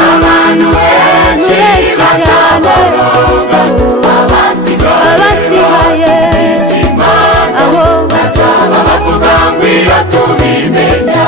abantu benshi bazaboroga, abasigaye abo bazaba bavuga ngo iyo tubimenya.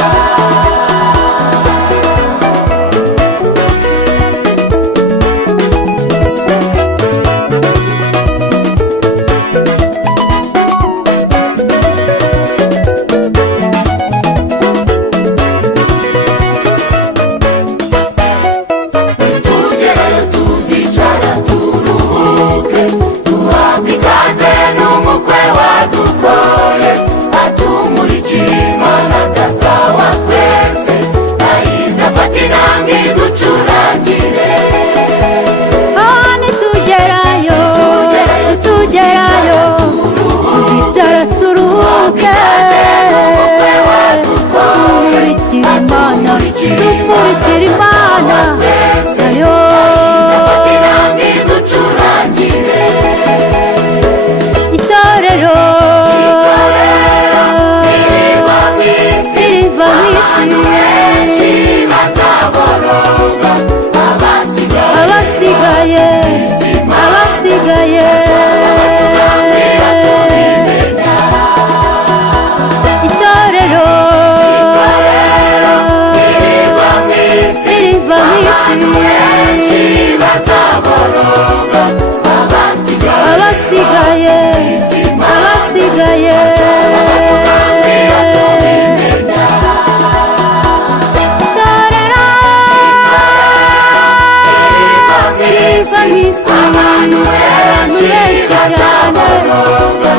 Tumurikira Imana nayo itorero riva mw'isi, abasigaye itorero bazaboroga, abasigaye itorero riva mw'isi, abantu benshi bazaboroga,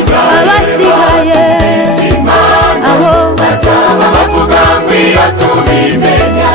abasigaye abo bazaba bavuga ngo iyo tubimenya.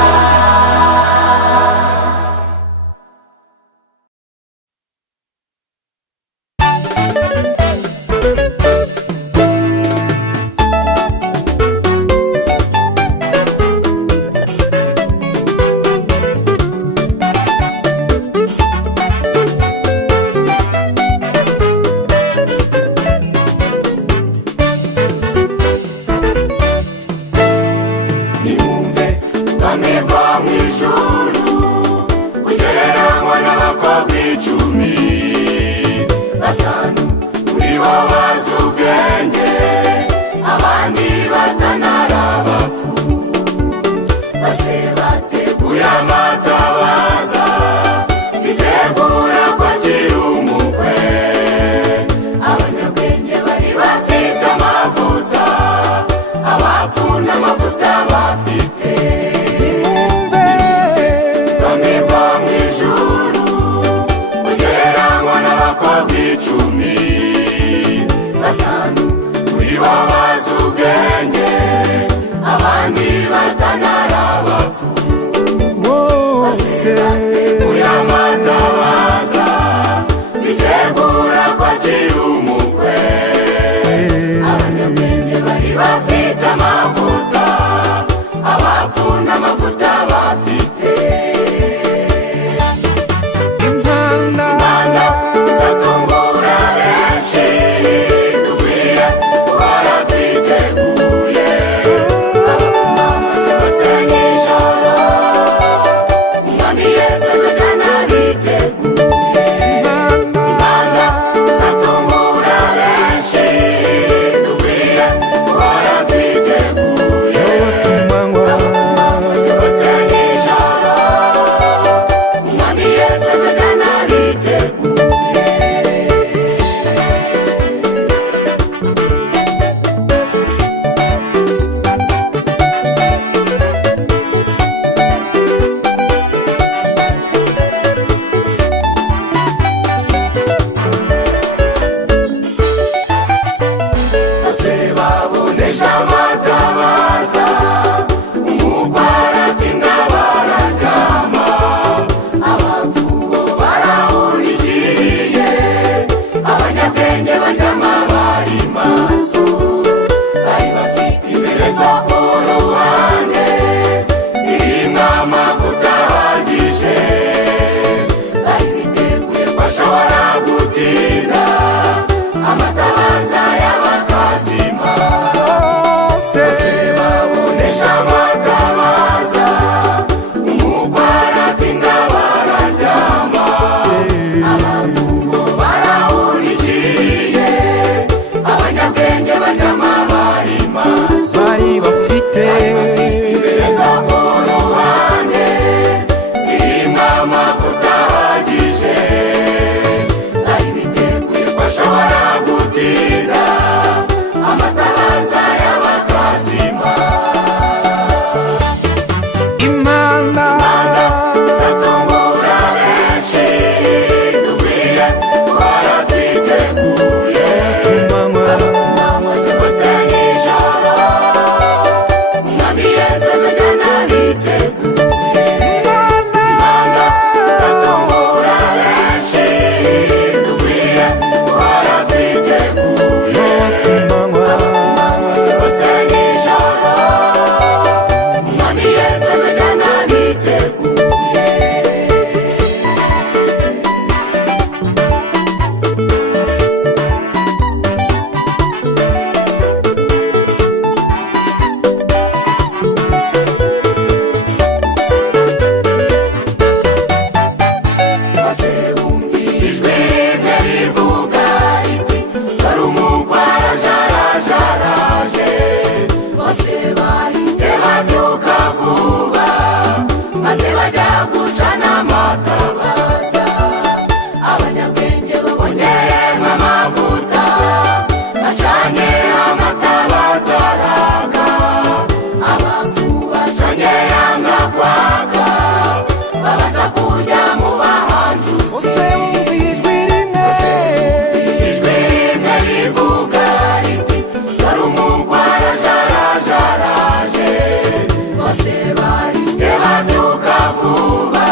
bose bahise babyuka vuba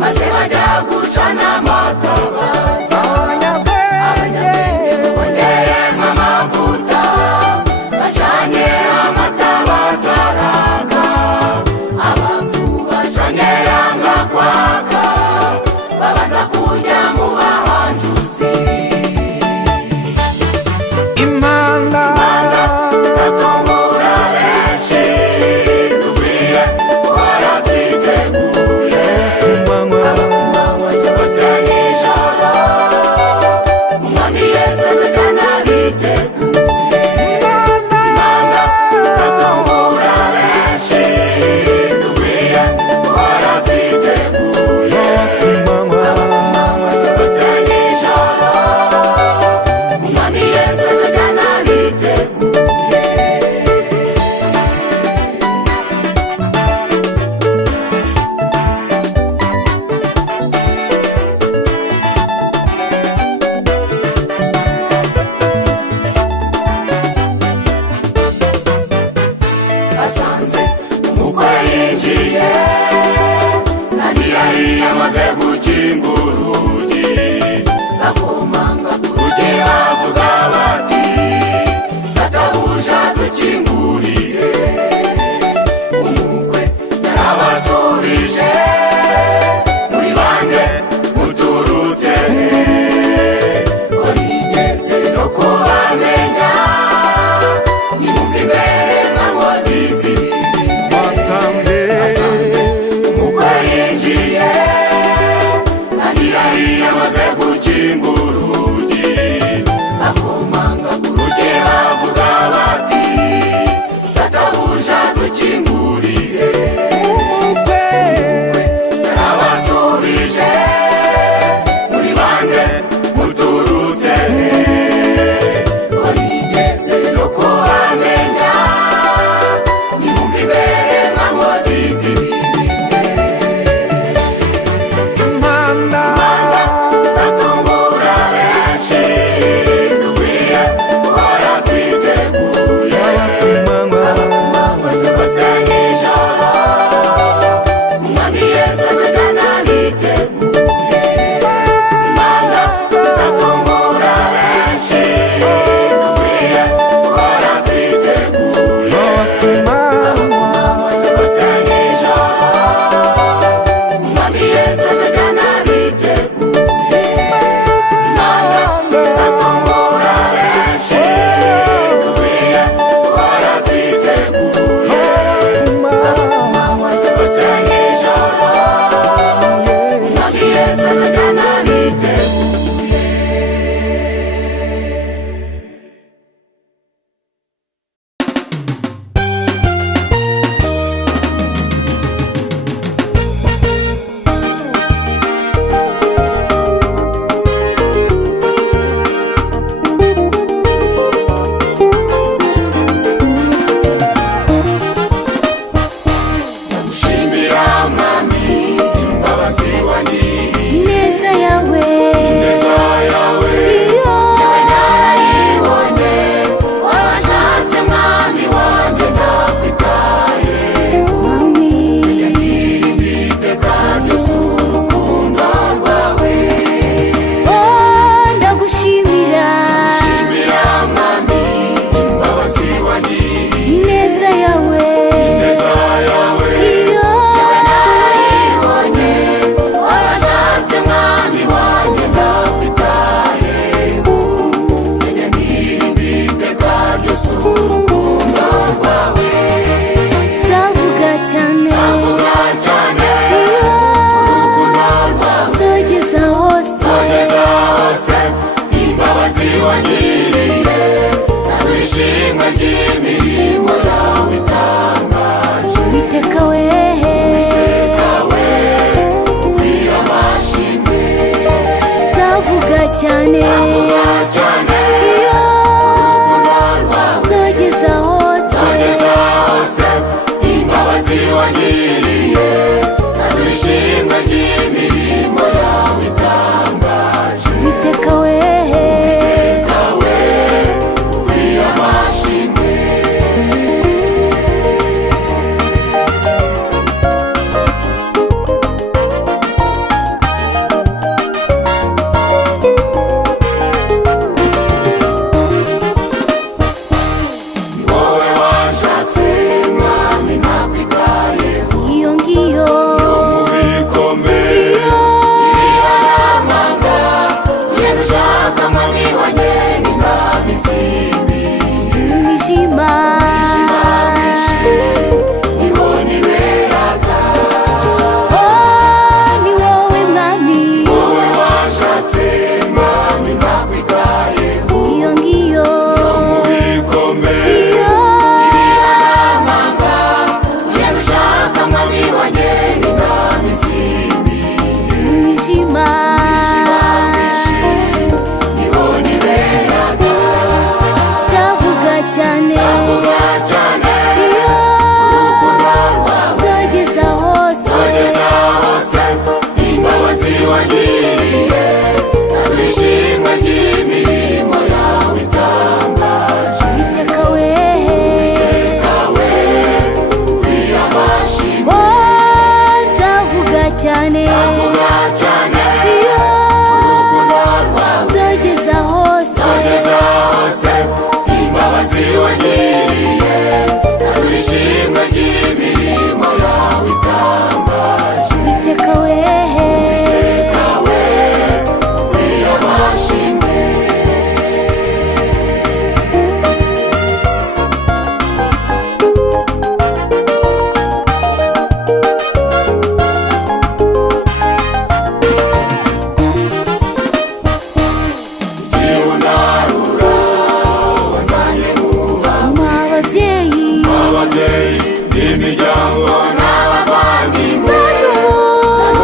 maze bajya gucana amatabaza. Abanyabwenge bongeyemo amavuta bacanye amatabaza araka, abapfu bacanye yanga kwaka babanza kujya mu bahanjuzi. Impanda zatungura benshi dukwiye guhora twiteguye, bose nijoro umwami Yesu azigana biteguye. Impanda zatungura benshi dukwiye guhora twiteguye, bose nijoro umwami Yesu azigana biteguye. Basanze umukwe yinjiye kandi yari yamaze gukingura urugi, bakomanga ku rugi bavuga bati databuja dukingurire. Umukwe yarabasubije muri bande muturutse, barigeze no kubamenya nimumva imbere nka nkozi z'ibibi. basanze Umukwe yinjiye kandi yari yamaze gukingura urugi, bakomanga ku rugi bavuga bati databuja dukingurire. umukwe Yarabasubije muri bande muturutse, barigeze no kubamenya nimumva imbere nka nkozi z'ibibi. impanda zatungura benshi dukwiye guhora twiteguye, bose nijoro umwami Yesu azigana biteguye. Impanda zatungura benshi dukwiye guhora twiteguye, bose nijoro umwami Yesu azigana biteguye. Impanda zatungura benshi dukwiye guhora twiteguye, bose nijoro umwami Yesu azigana biteguye. Ndagushimira mwami imbabazi wangiriye, neza yawe neza yawe iyo yewe narayibonye, wabashatse mwami wanjye nakwitaye. mwami Iteka ryose urukundo rwawe, oh ndagushimira shimira mwami imbabazi wangiriye, neza yawe neza yawe iyo yewe narayibonye, wabashatse mwami wanjye nakwitaye. Njye ndirimba iteka ryose urukundo rwawe, nzavuga cyane vuga cyane iyo urukundo rwawe, nzogeza hose kugeza hose imbabazi wangiriye, kandi ishimwe ry'imirimo yawe itangaje. witeka wehe Kawe ukwiye amashimwe, nzavuga cyane vuga cyane iyo urukundo rwawe, nzogeza hose kugeza hose imbabazi wangiriye, kandi ishimwe ry'imirimo yawe itangaje. witeka wehe Kawe ukwiye amashimwe. cyane nzavuga cyane iyo urukundo rwawe nzogeza hose nzogeza hose imbabazi wagiriye nzatura ishimwe ry'imirimo yawe itangaje Uwiteka wehe kawe ukwiye amashimwe ugiye unarura wanzanye muba mwa babyeyi ababyeyi n'imiryango n'abavandimwe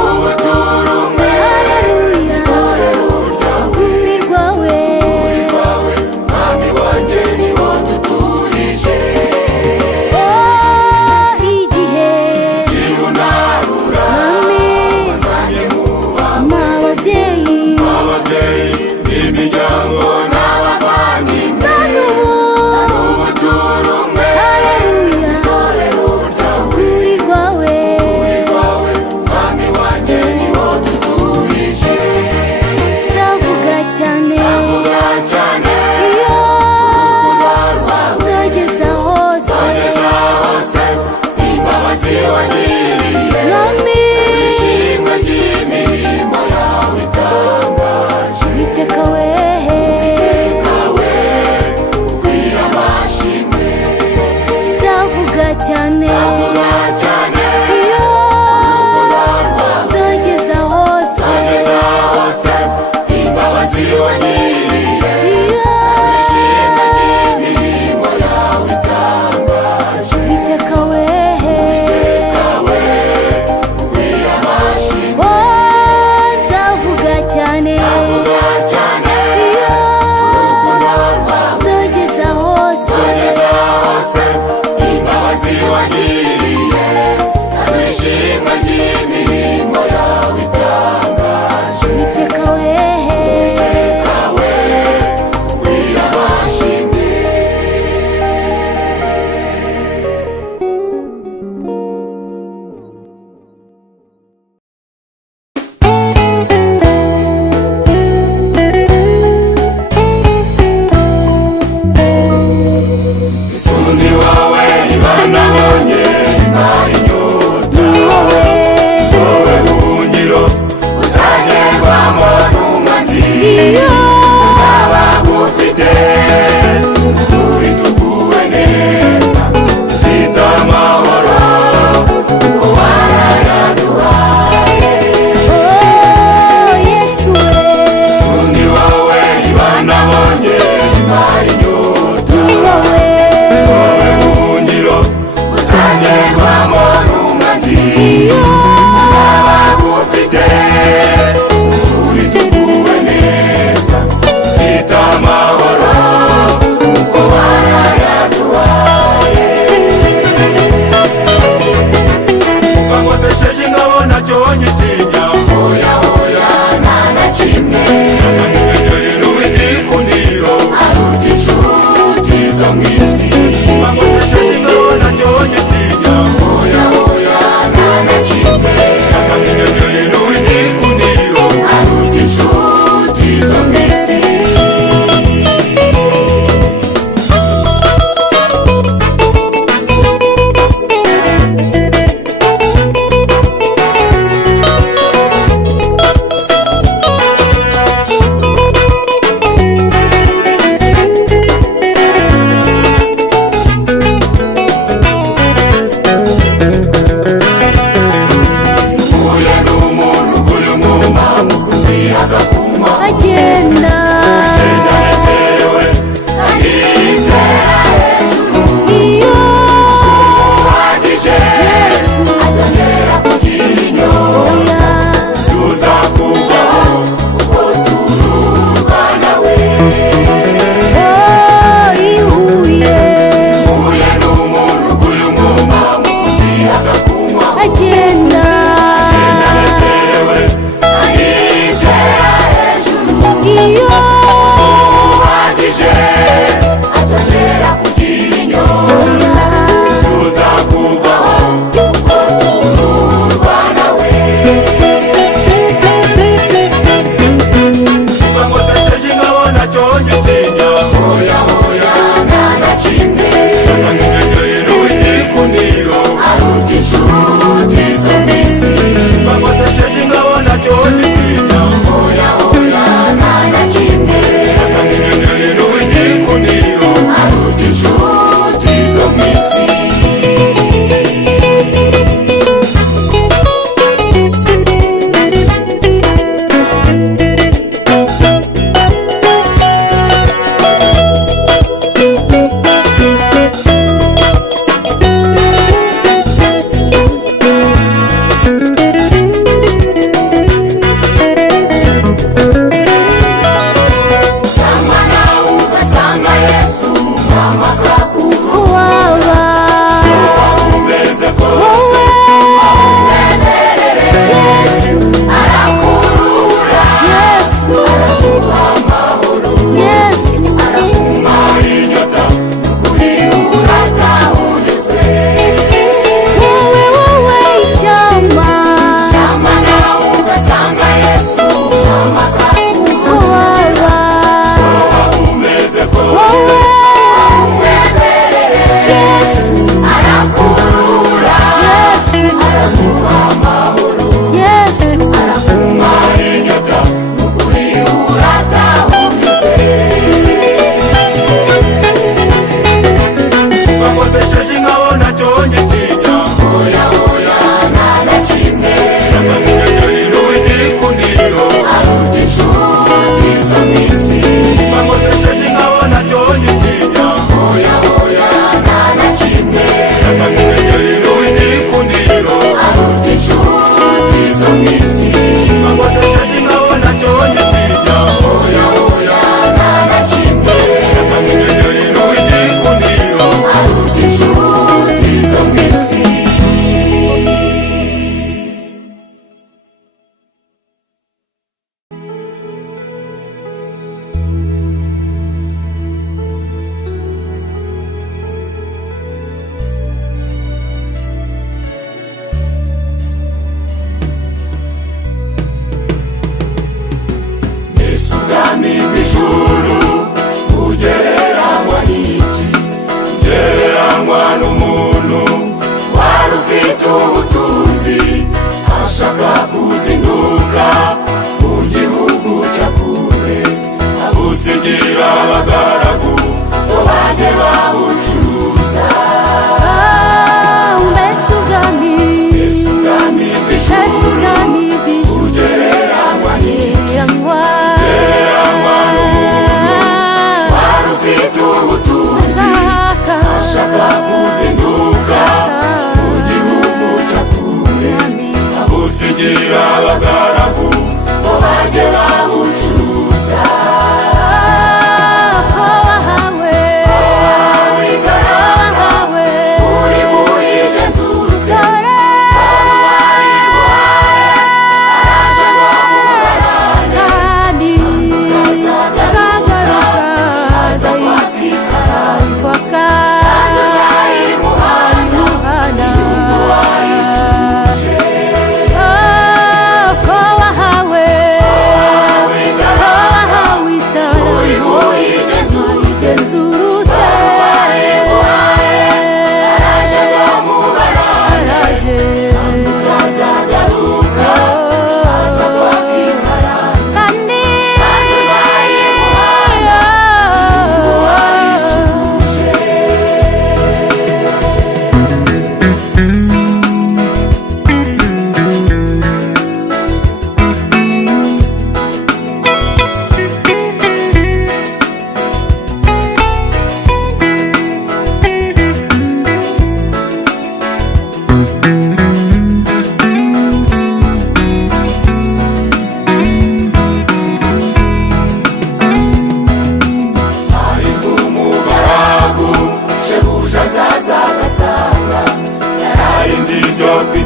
ubu turi umwe haleluya urwuri rwawe wawe mwami wanjye niwo duturije igihe unarura mwami wanzanye muba mwa babyeyi ababyeyi n'imiryango n'abavandimwe ubu turi umwe haleluya urwuri rwawe wawe mwami wanjye niwo duturije nzavuga cyane vuga cyane iyo urukundo rwawe nzogeza hose nzogeza hose imbabazi wagiriye mwami ishimwe ry'imirimo yawe itangaje Uwiteka wehe kawe ukwiye amashimwe nzavuga cyane vuga cyane iyo urukundo rwawe nzogeza hose nzogeza hose imbabazi wagiriye iyo ishimwe ry'imirimo yawe itangaje Uwiteka wehe kawe ukwiye amashimwe nzavuga cyane vuga cyane iyo urukundo rwawe nzogeza hose nzogeza hose imbabazi wagiriye ntagira ishimwe ry'imirimo yawe itangaje Uwiteka wehe kawe ukwiye amashimwe isuni wawe ibanabonye imari inyota ni wowe wowe buhungiro utagerwamo n'umwanzi iyo abagufite turi tuguwe neza dufite amahoro kuko warayaduhaye Yesu we isuni wawe ibanabonye imari inyota ni wowe wowe buhungiro utagerwamo n'umwanzi iyo abagufite turi tuguwe neza dufite amahoro kuko warayaduhaye ukangotesheje ingabo nacyo ngitinya oya oya nta na kimwe n'uw'igikundiro aruta inshuti zo mu isi ukangotesheje ingabo nacyo ngitinya oya oya nta na kimwe n'uw'igikundiro aruta inshuti zo mu isi uhuye n'umuntu uguye umwuma mukunzi agakuma agenda yanezerewe yitera hejuru iyo uhagije Yesu atongera kugira inyuma oya tuzakuvaho kuko tururwa nawe ihuye uhuye n'umuntu uguye umwuma mukunzi agakuma agenda yanezerewe yitera hejuru iyo uhagije atongera kugira inyuma oya tuzakuvaho kuko tururwa nawe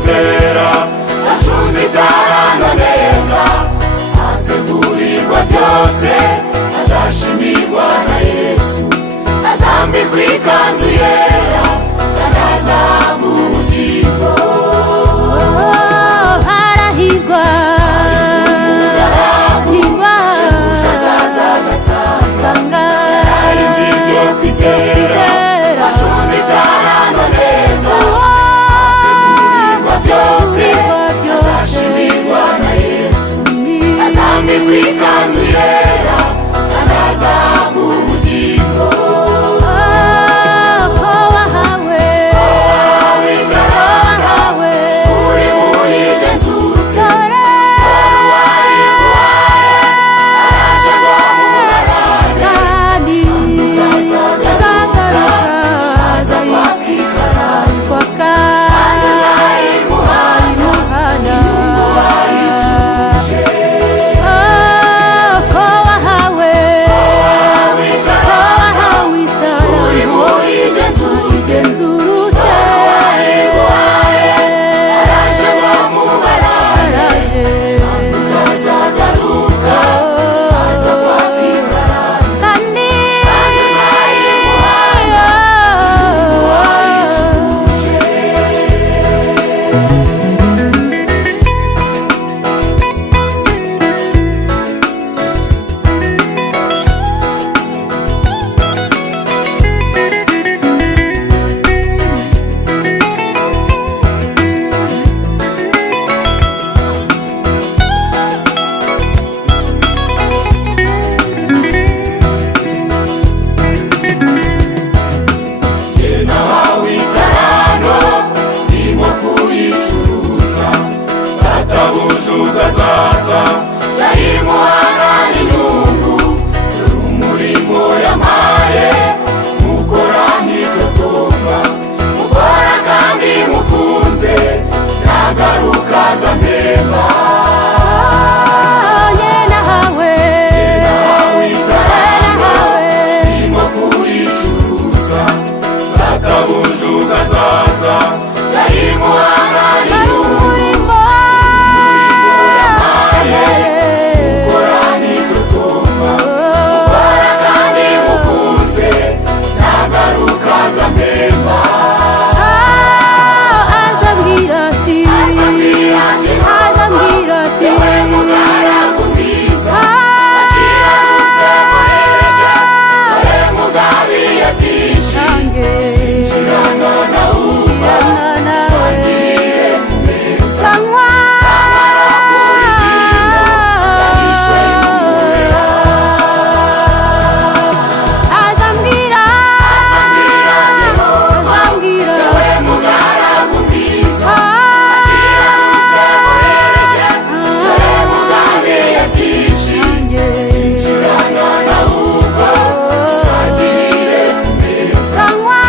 kwizera acunze itarana neza azegurirwa byose azashimirwa na Yesu azambikwa ikanzu yera kandi azahabwa ubugingo harahirwa shebuja azaza agasanga arinze ibyo kwizera acunze itarana neza azegurirwa byose azashimirwa na Yesu azambikwa ikanzu yera kandi azahabwa ubugingo wahawe igarana uri muyigenzura araje ngo amubarane kandi azagaruka aza kwakikara kwaka azayimuhana imuhana wayicuje wahawe igarana itara uri muyigenzura igenzura ute araje ngo amubarane araje azagaruka aza kwakikara kandi nahawe igarano ndimo kuyicuruza databuja ugazaza nzayimuhana n'inyungu dore umurimo yampaye mukora ntitotomba mukora kandi mukunze nagaruka aza mpemba nahawe nahawe igarano ndimo kuyicuruza databuja ugazaza nzayimuhana n'inyungu mukora ntitotomba mukora kandi mukunze nagaruka aza mpemba azambwira ati wowe mugaragu mwiza akiranutse muhereje dore mugabiye byinshi nanjye kirana na uba sangiriye ku meza sanywa yahishwe y'umurera azambwira wowe mugaragu mwiza akiranutse muhereje dore mugabiye byinshi kirana na uba sangiriye ku meza sanywa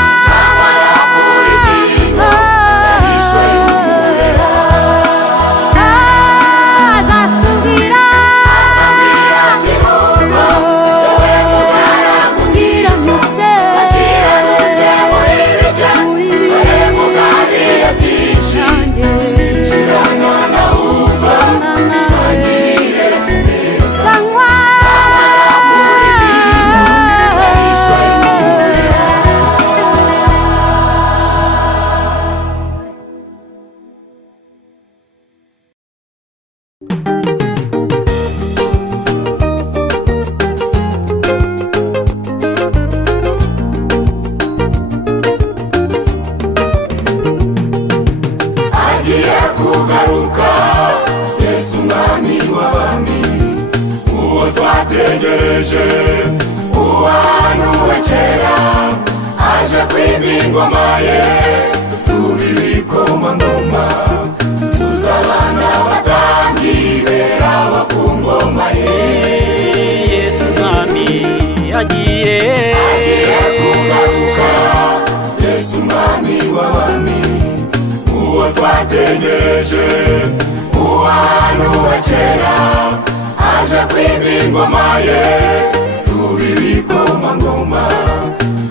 yahishwe y'umurera azatubwira wowe mugaragu mwiza akiranutse muhereje dore mugabiye byinshi kirana na uba sangiriye ku meza sanywa yahishwe y'umurera agiye kugaruka Yesu umwami w'abami uwo twategereje uwahanuwe kera aje kwima ingoma ye turi ibikomangoma tuzabana batambyi bera bo ku ngoma ye Yesu mwami agiye kugaruka Yesu umwami w'abami uwo twategereje uwahanuwe kera aje kwima ingoma ye turi ibikomangoma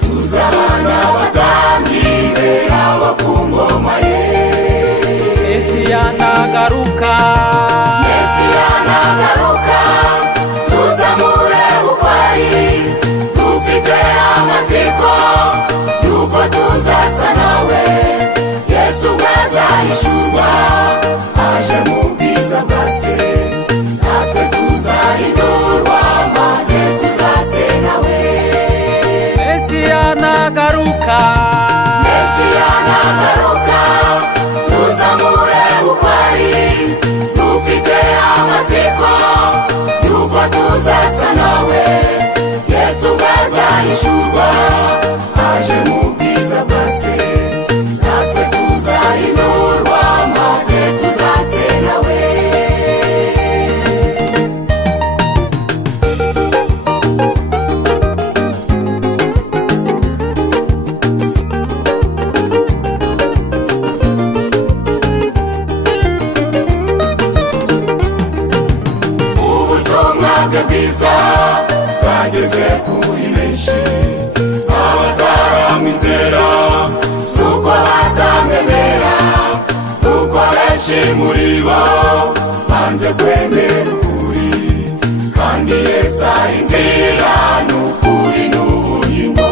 tuzabana batambyi bera bo ku ngoma ye Mesiya nagaruka, Mesiya nagaruka, tuzamure ukwari, dufite amatsiko yuko tuzasa nawe. Yesu azahishurwa aje mu bwiza bwa se, natwe tuzahindurwa maze tuzase nawe. Mesiya nagaruka, Mesiya nagaruka, tuzamure ukwari, dufite amatsiko yuko tuzasa nawe. Yesu azahishurwa aje mu bwiza bwa se, natwe tuzahindurwa maze tuzase nawe. Ubutumwa bwe bwiza bwageze kuri benshi, abataramwizera suko batamwemera, kuko benshi muri bo banze kwemera ukuri, kandi Yesu ari inzira n'ukuri n'ubugingo.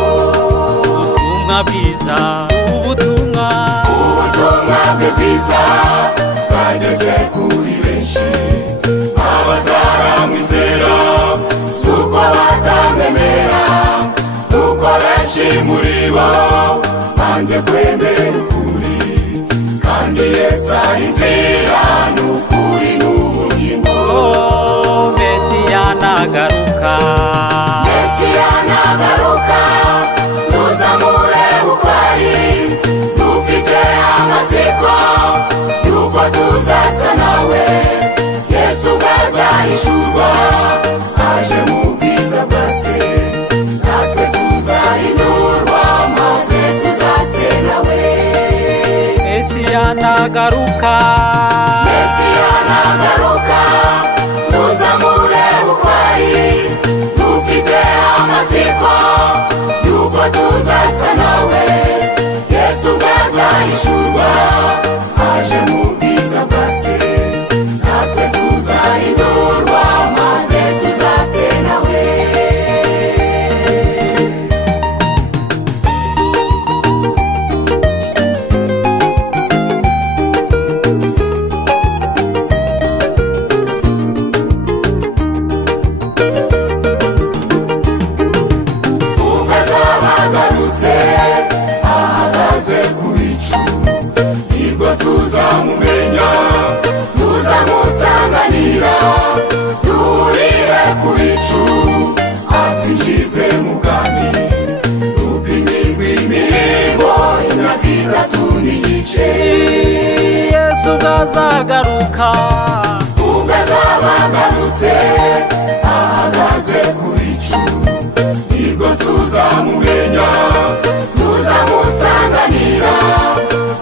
ubutumwa bwiza, ubutumwa Bwe bwiza bwageze kuri benshi, abataramwizera suko batamwemera, kuko benshi muri bo banze kwemera ukuri, kandi Yesu ari inzira n'ukuri n'ubugingo. Oh, Mesiya nagaruka, Mesiya nagaruka, tuzamure ukwari, dufite amatsiko yuko tuzasa nawe. Yesu azahishurwa aje mu bwiza bwa se, natwe tuzahindurwa maze tuzase nawe. Mesiya nagaruka, Mesiya nagaruka, tuzamure ukwari, dufite amatsiko yuko tuzasa nawe. Yesu azahishurwa aje mu bwiza bwa se, natwe tuzahindurwa maze tuzase nawe. Ubwo azaba agarutse ahagaze ku bicu, nibwo tuzamumenya, tuzamusanganira, duhurire ku bicu, atwinjize mu bwami, dupimirwe imirimo imyaka 3 n'igice. Yesu azagaruka, Ubwo azaba agarutse ahagaze ku bicu, nibwo tuzamumenya, tuzamusanganira,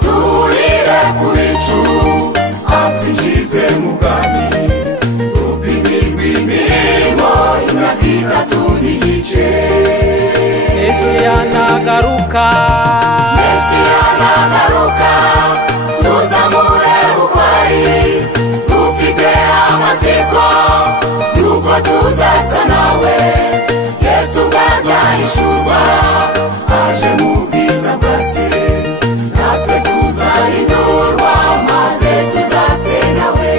duhurire ku bicu, atwinjize mu bwami, dupimirwe imirimo imyaka 3 n'igice. Mesiya nagaruka, Mesiya nagaruka, tuzamure ukwari, dufite amatsiko yuko tuzasa nawe. Yesu azahishurwa aje mu bwiza bwa se, natwe tuzahindurwa maze tuzase nawe.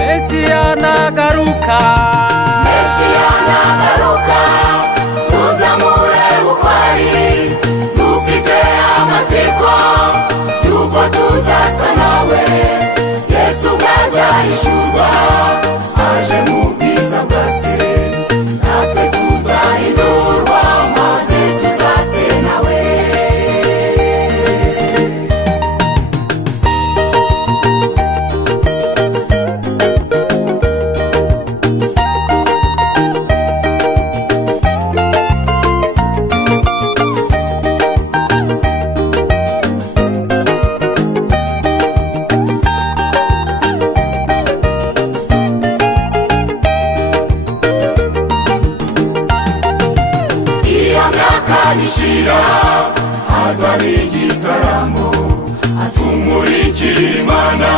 Mesiya nagaruka, Mesiya nagaruka, tuzamure ukwari, dufite amatsiko yuko tuzasa nawe. Yesu azahishurwa aje mu bwiza bwa se, natwe tuzahindurwa maze tuzase nawe. nishira hazana igitaramo atumurikira Imana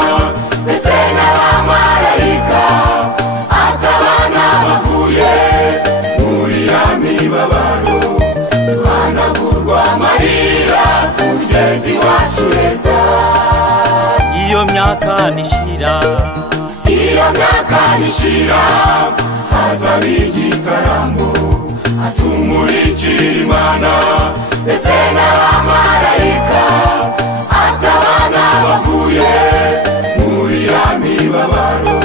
iyo myaka nishira, iyo myaka nishira, hazaba igitaramo atumurikira Imana ndetse n'abamarayika, atabana bavuye muri ya mibabaro,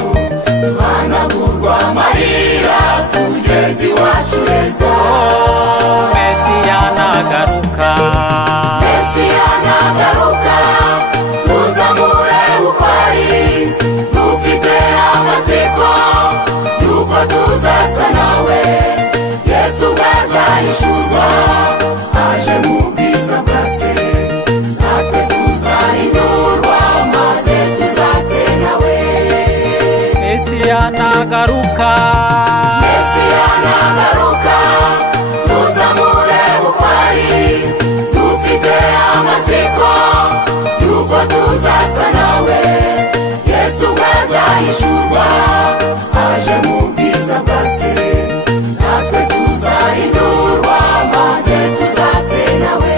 twanagurwa amarira tugeze iwacu heza. Mesiya nagaruka, Mesiya nagaruka, tuzamure uko ari, dufite amatsiko yuko tuzasa nawe. Yesu bwazahishurwa aje mu bwiza bwa se, natwe tuzahindurwa maze tuzase nawe. Mesiya nagaruka, Mesiya nagaruka, tuzamure uko ari, dufite amatsiko yuko tuzasa nawe. Yesu bwazahishurwa aje mu bwiza bwa se, natwe tuzahindurwa maze tuzase nawe.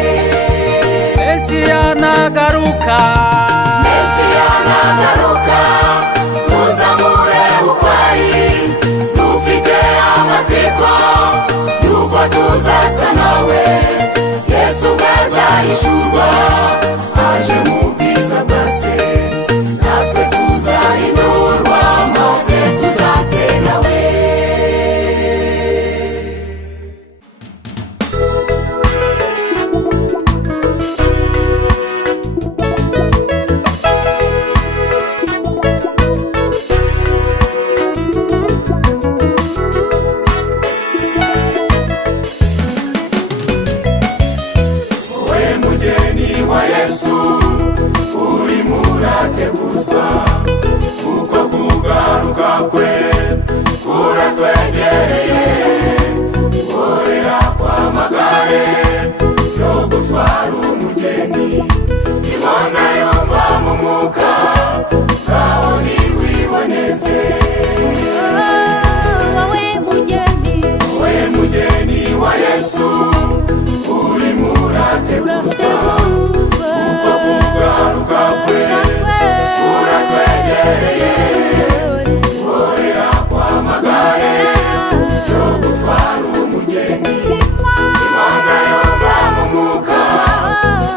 Mesiya nagaruka, Mesiya nagaruka, tuzamure uko ari, dufite amatsiko yuko tuzasa nawe. Yesu bwazahishurwa aje mu bwiza bwa se, natwe tuzahindurwa maze tuzase nawe. Wowe mugeni wa Yesu, urimo urateguzwa, kuko kugaruka kwe kuratwegereye. Gorera kw'amagare yo gutwara umugeni, Imana yumva mu mwuka, ngaho niwiboneze. wowe mugeni Wowe mugeni wa Yesu, urimo urateguzwa, urateguzwa, kuko kugaruka kwe kuratwegereye. Gorera kw'amagare yo gutwara umugeni, Imana yumva mu mwuka,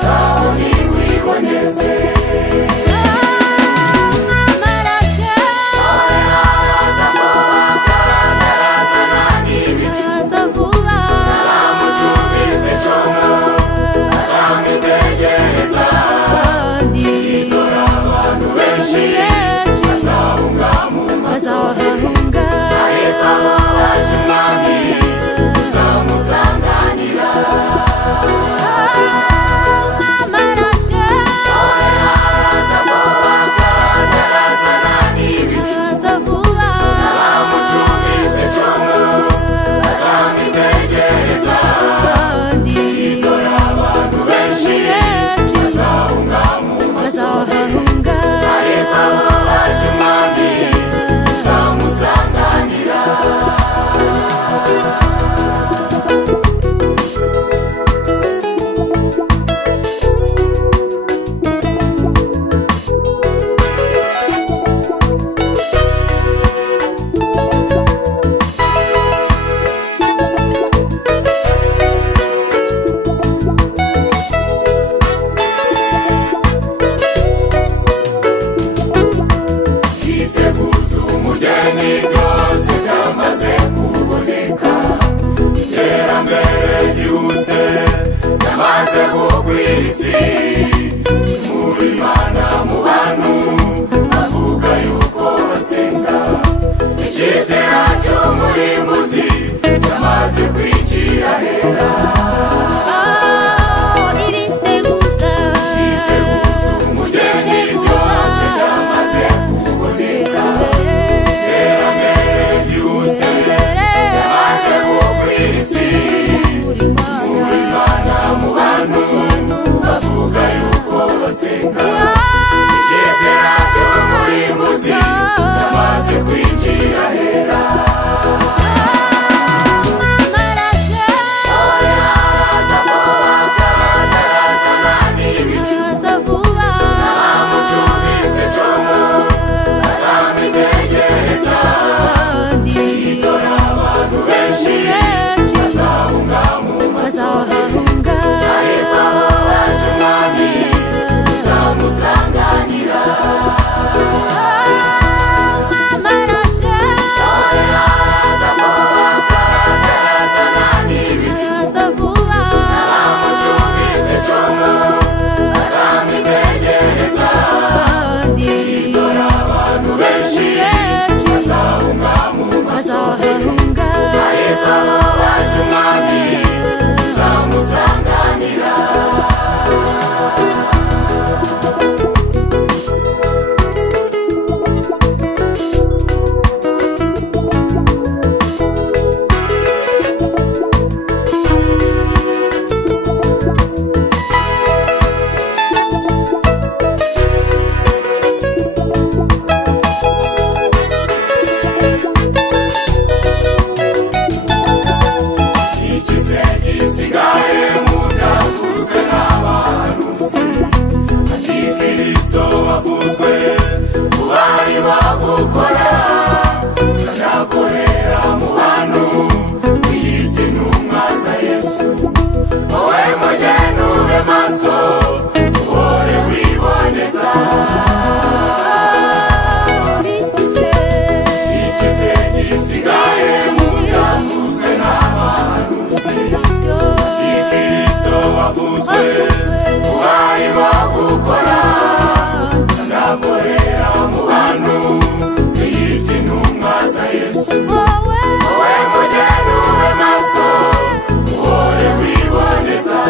ngaho niwiboneze. Araza vuba kandi arazana n'ibicu, amucumbise como azamwitegereza. Dore abantu benshi bazahunga mu masohe, ariko abo baje umwami tuzamusanganira. Araza vuba kandi arazana n'ibicu, amucumbise como azamwitegereza. Dore abantu benshi bazahunga mu masohe, ariko abo baje umwami tuzamusanganira. Twiteguza umugeni, byose byamaze kuboneka. Iterambere ryihuse ryamaze gukwira isi, muri Imana mu bantu bavuga yuko basenga. Icyizere cy'umurimbuzi cyamaze kwinjira hera. Twiteguza umugeni, byose byamaze kuboneka. Iterambere ryihuse ryamaze gukwira isi, muri Imana mu bantu bavuga ikize gisigaye mu byavuzwe n'abahanuzi, ni Kristo wavuzwe mu bari bagukora, anakorera mu bantu biyita intumwa za Yesu. Wowe mugeni ube maso, uhore wiboneza.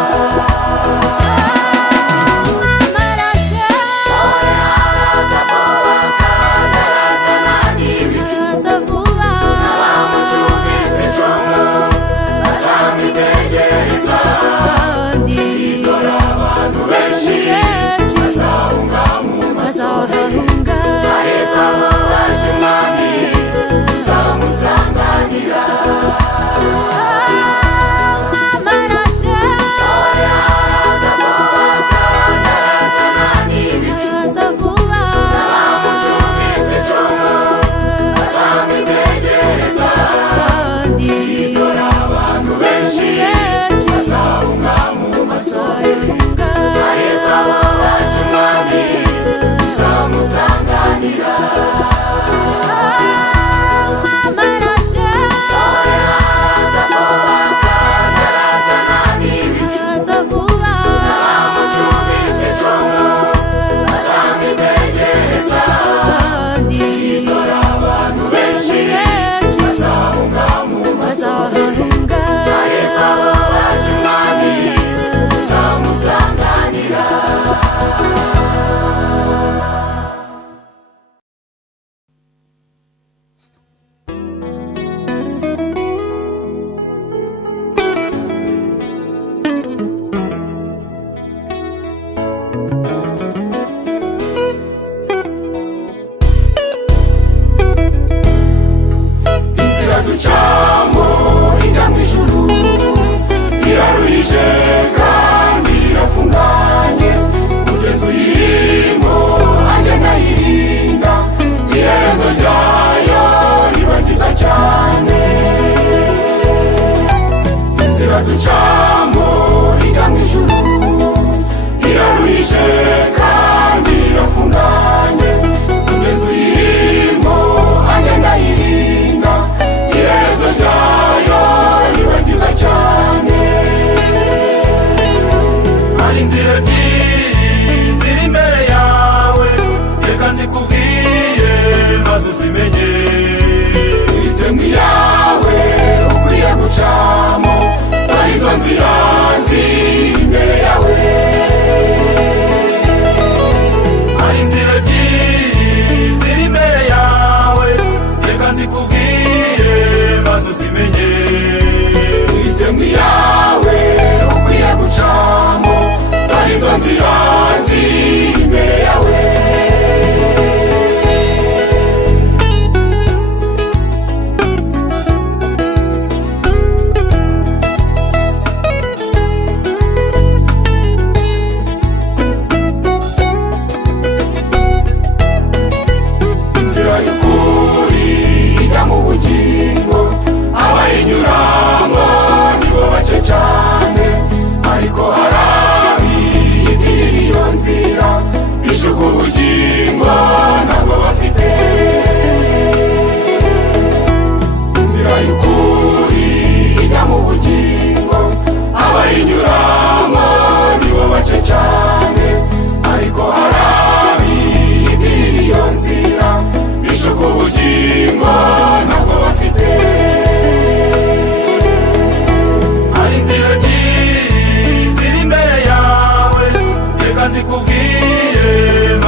zikubwire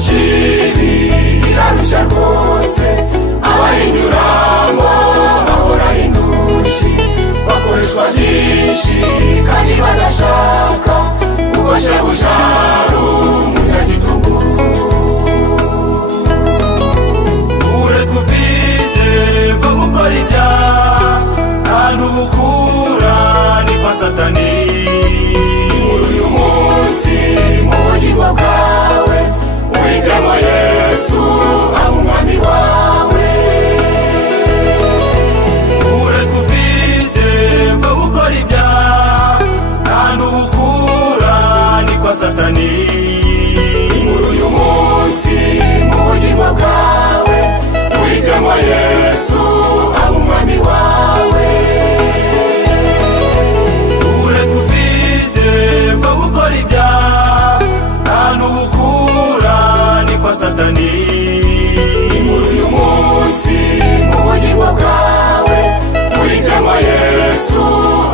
ikibi irarusha rwose, abayinyuramo bahoraho indushyi, bakoreshwa byinshi kandi badashaka, kuko shebuja ari umunyagitugu. Uburetwa ufite bwo gukora ibyaha nta n'ubukura ni kwa Satani. Muri uyu munsi mu bugingo bwawe uhitemo Yesu aba umwami wawe. Uburetwa ufite bwo gukora ibyaha nta n'ubukura ni kwa Satani. Muri uyu munsi mu bugingo bwawe uhitemo Yesu aba umwami wawe. Uburetwa ufite bwo gukora ibyaha nta n'ubukura ni kwa Satani. Muri uyu munsi mu bugingo bwawe uhitemo Yesu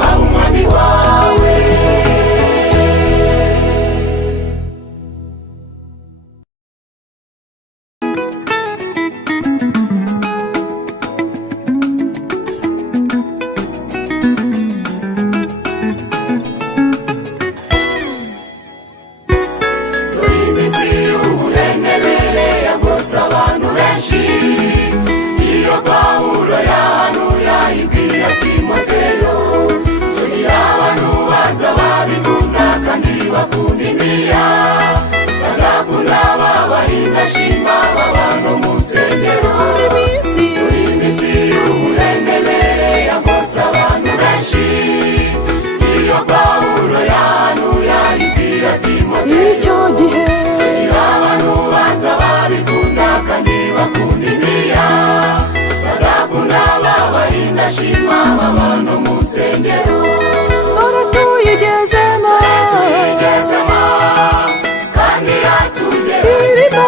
aba umwami wawe. Dore iminsi y'ubuhenebere yagose abantu benshi, iyo Pawulo yahanuye ayibwira Timoteyo. Icyo gihe abantu baza babikunda kandi bakunda impiya, bagakunda b'abahindashima baba no mu nsengero. Dore iminsi y'ubuhenebere yagose abantu benshi, iyo Pawulo yahanuye ayibwira Timoteyo. icyo gihe abantu baza babikunda kandi bakunda impiya, bagakunda b'abahindashima baba no mu nsengero. none tuyigezemo kandi yatugera irimo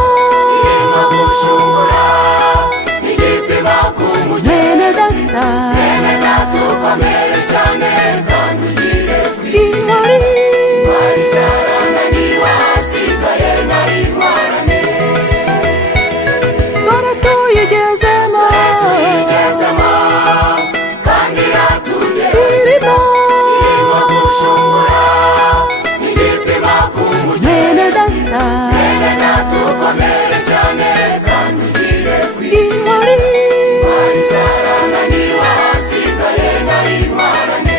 gushungura igipimo ku Bene mugenzi. data. Bene data ukomere cyane kandi ugire inkori kwizarana niba hasigaye nari intwarane. none tuyigezemo kandi yatugera irimo gushungura igipimo ku Bene mugenzi. data. Bene data ukomere cyane kandi ugire inkori kwizarana niba hasigaye nari intwarane.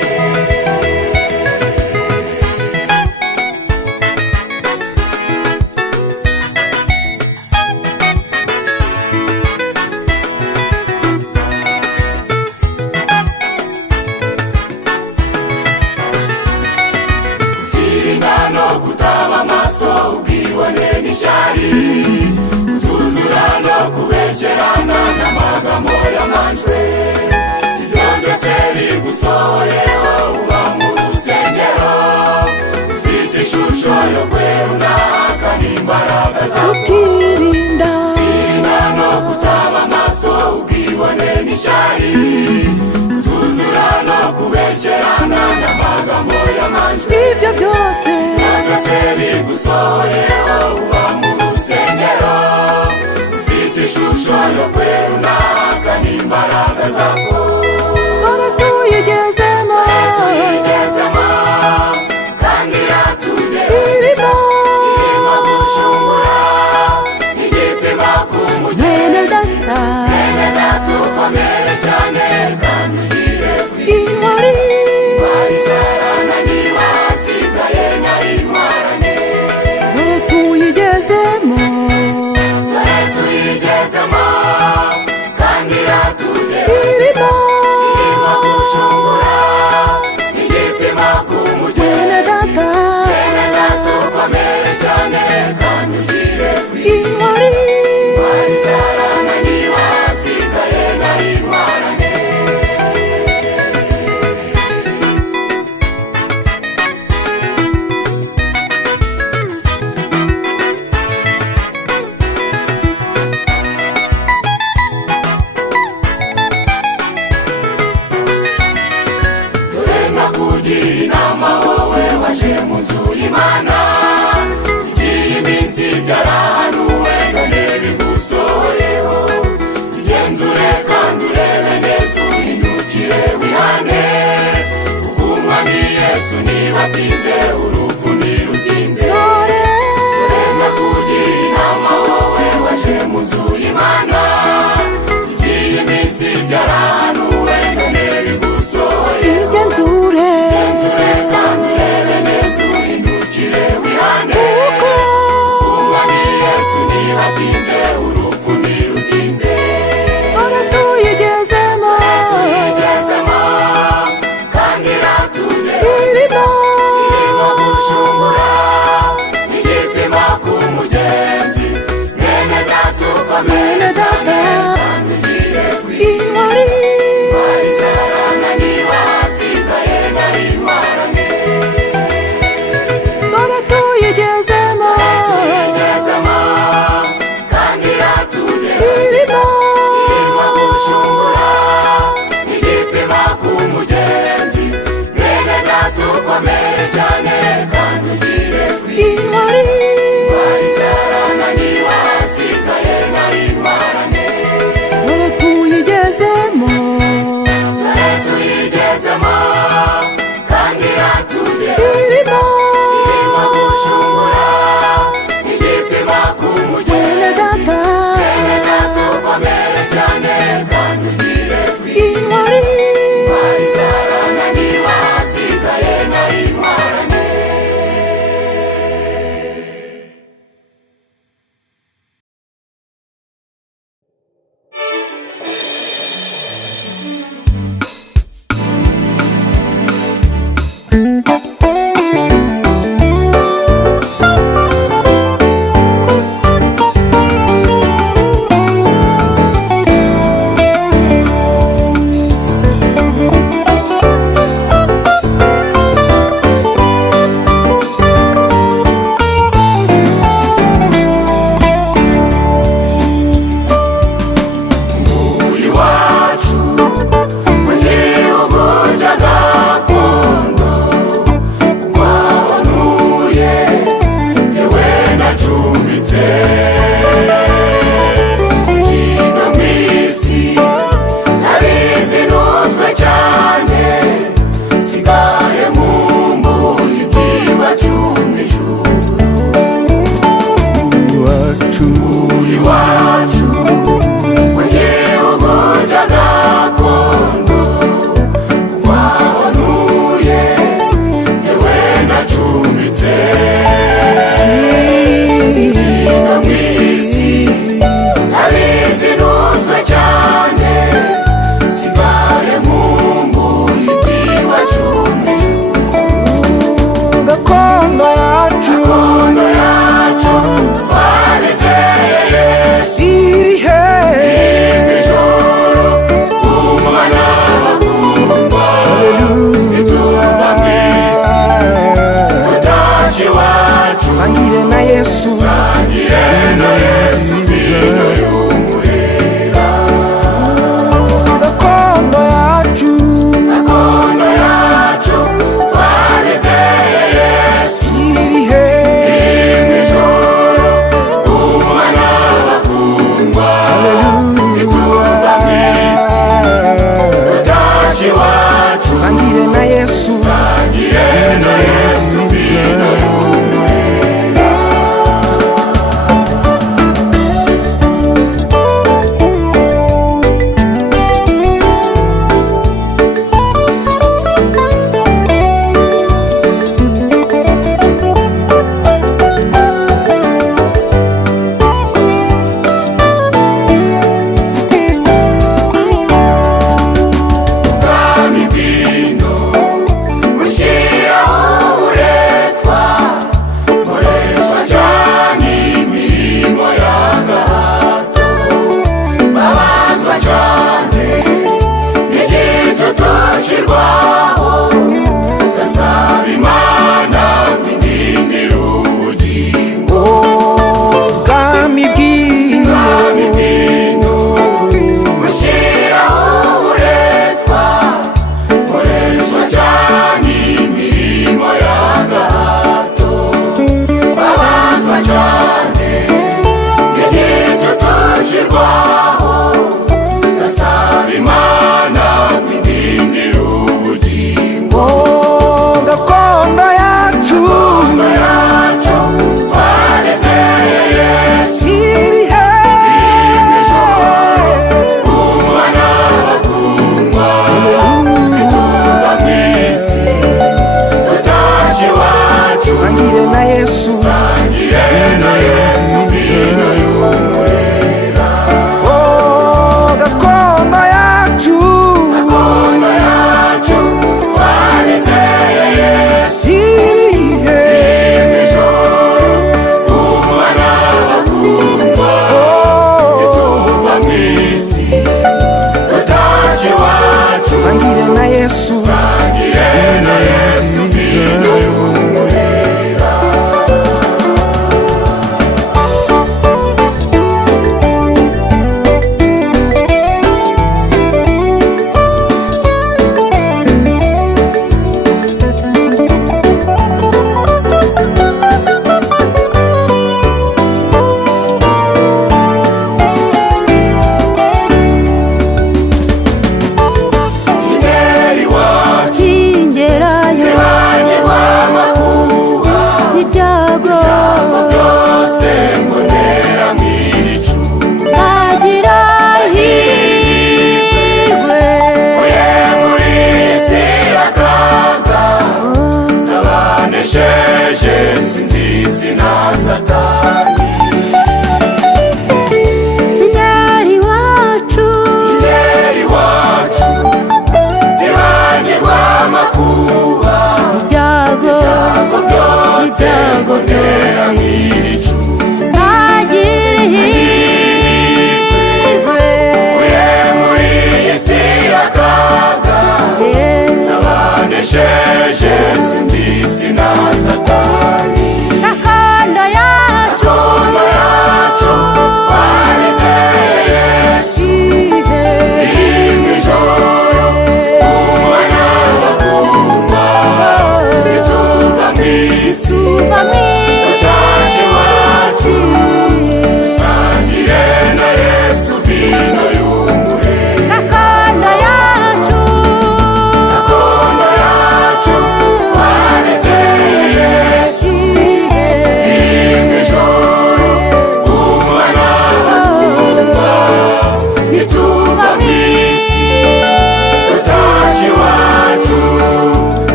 Kutirinda no kutaba amaso, ubwibone n'ishyari, kutuzura no kubeshyerana n'amagambo yamanjwe. Ibyo byose bigusohoyeho uba mu rusengero, ufite ishusho yo kwerunaka n'imbaraga zawe. utirinda Kutirinda no kutaba amaso, ubwibone n'ishyari, kutuzura no kubeshyerana n'amagambo yamanjwe. ibyo byose byose bigusohoyeho uba mu rusengero, ufite ishusho yo kwerunaka n'imbaraga zako. none tuyigezemo kandi yatugera irimo gushungura igipimo ku Bene mugenzi. data. Bene data ukomere cyane kandi ugire inkori kwizarana niba hasigaye nari intwarane. none tuyigezemo Dore tuyigezemo kandi yatugera irimo imana igiye iminsi byarahanuwe none bigusohoye igenzure genzure kandi urebe neza uhindukire wihane umwami yesu niba atinze urupfu ntirutinze dore tuyigezemo tuyigezemo kandi iratugerageza irimo irimo gushungura igipimo ku mugenzi mwene data ukomere cyane kandi ugire intwari kwitwara izarana niba hasigaye nari intwarane dore tuyigezemo tuyigezemo kandi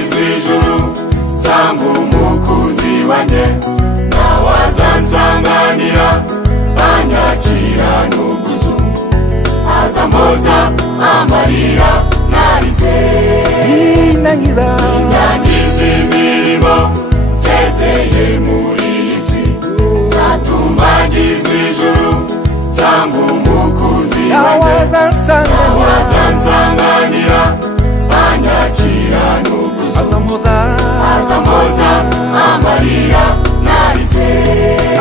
ngizwe ijuru sanga umukunzi wanjye nawe azansanganira anyakira n'ubwuzu azampoza amarira narize inangiza imirimo sezeye muri iyi si zatuma ngizwe ijuru sanga umukunzi wanjye nawe azansanganira anyakira n'ubwuzu azampoza amarira narize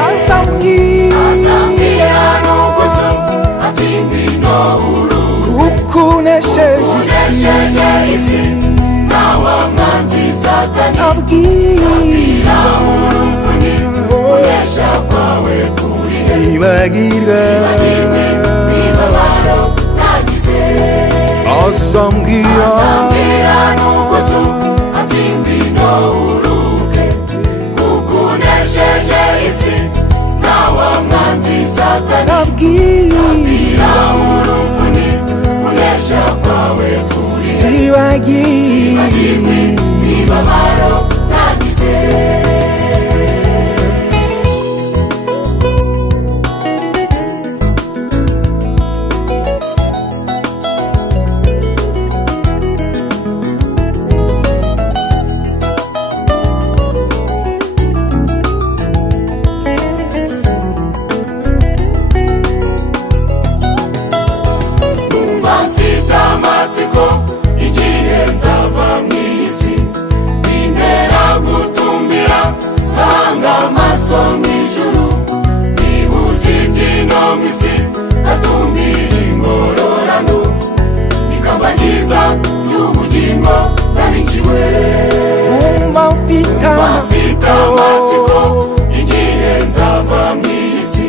azambwira n'ubwuzu ati ngwino ukunesheje isi nawa mwanzi satani abwira urumvuni unesha kwawe kurihe ibagirwa imibabaro nagize azambwira n'ubwuzu ati ngwino uruke ukunesheje isi nawa mwanzi satani abwira urumvuni unesha kwawe kurihe zibagirwa imibabaro nagize igihe nzava mw'isi bintera gutumbira ngahanga amaso mw'ijuru nkibuza ibyino mw'isi ngatumbira ingororano ikamba ryiza ry'ubugingo nabiciwe umva mfite amatsiko igihe nzava mw'isi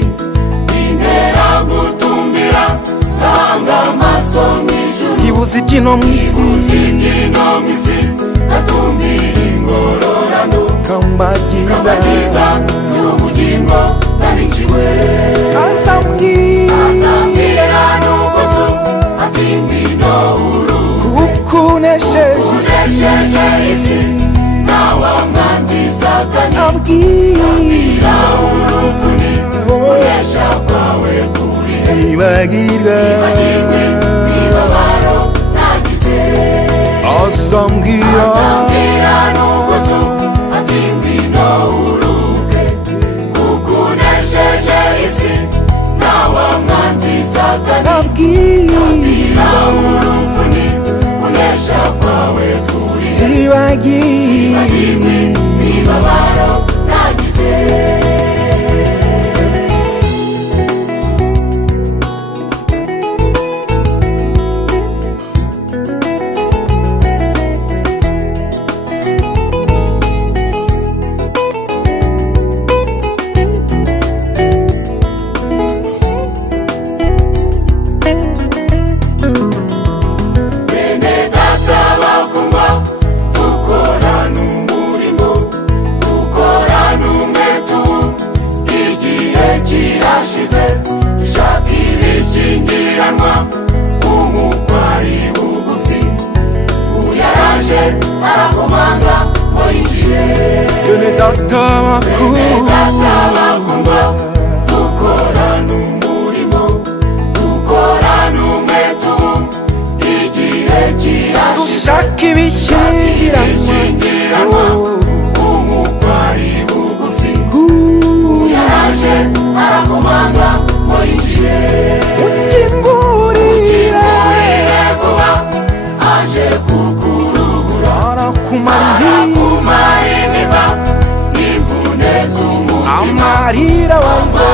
bintera gutumbira ngahanga amaso mw'ijuru ibuza ibyino mw'isi ngatumbira ingororano kamba ryiza y'ubugingo nabiciwe azambwira n'ubwuzu ati ngwino ukunesheje isi nawa mwanzi satani abwira urumvuni unesha kwawe kurihe ibagirwa imibabaro nagize azambwira n'ubwuzu ati ngwino uruke kukunesheje isi nawa mwanzi satani abwira urumvuni unesha kwawe kurihe zibagirwa imibabaro nagize dushaka ibishyingiranwa umukwari bugufi uyaraje arakomanga ngo yinjire bene data bakundwa dukorana umurimo dukorana umwete ubu igihe kirashize dushaka ibishyingiranwa umukwari bugufi uyaraje arakomanga ngo yinjire ukingurire vuba aje kukuruhura arakumara intimba n'imvune z'umutima amarira warize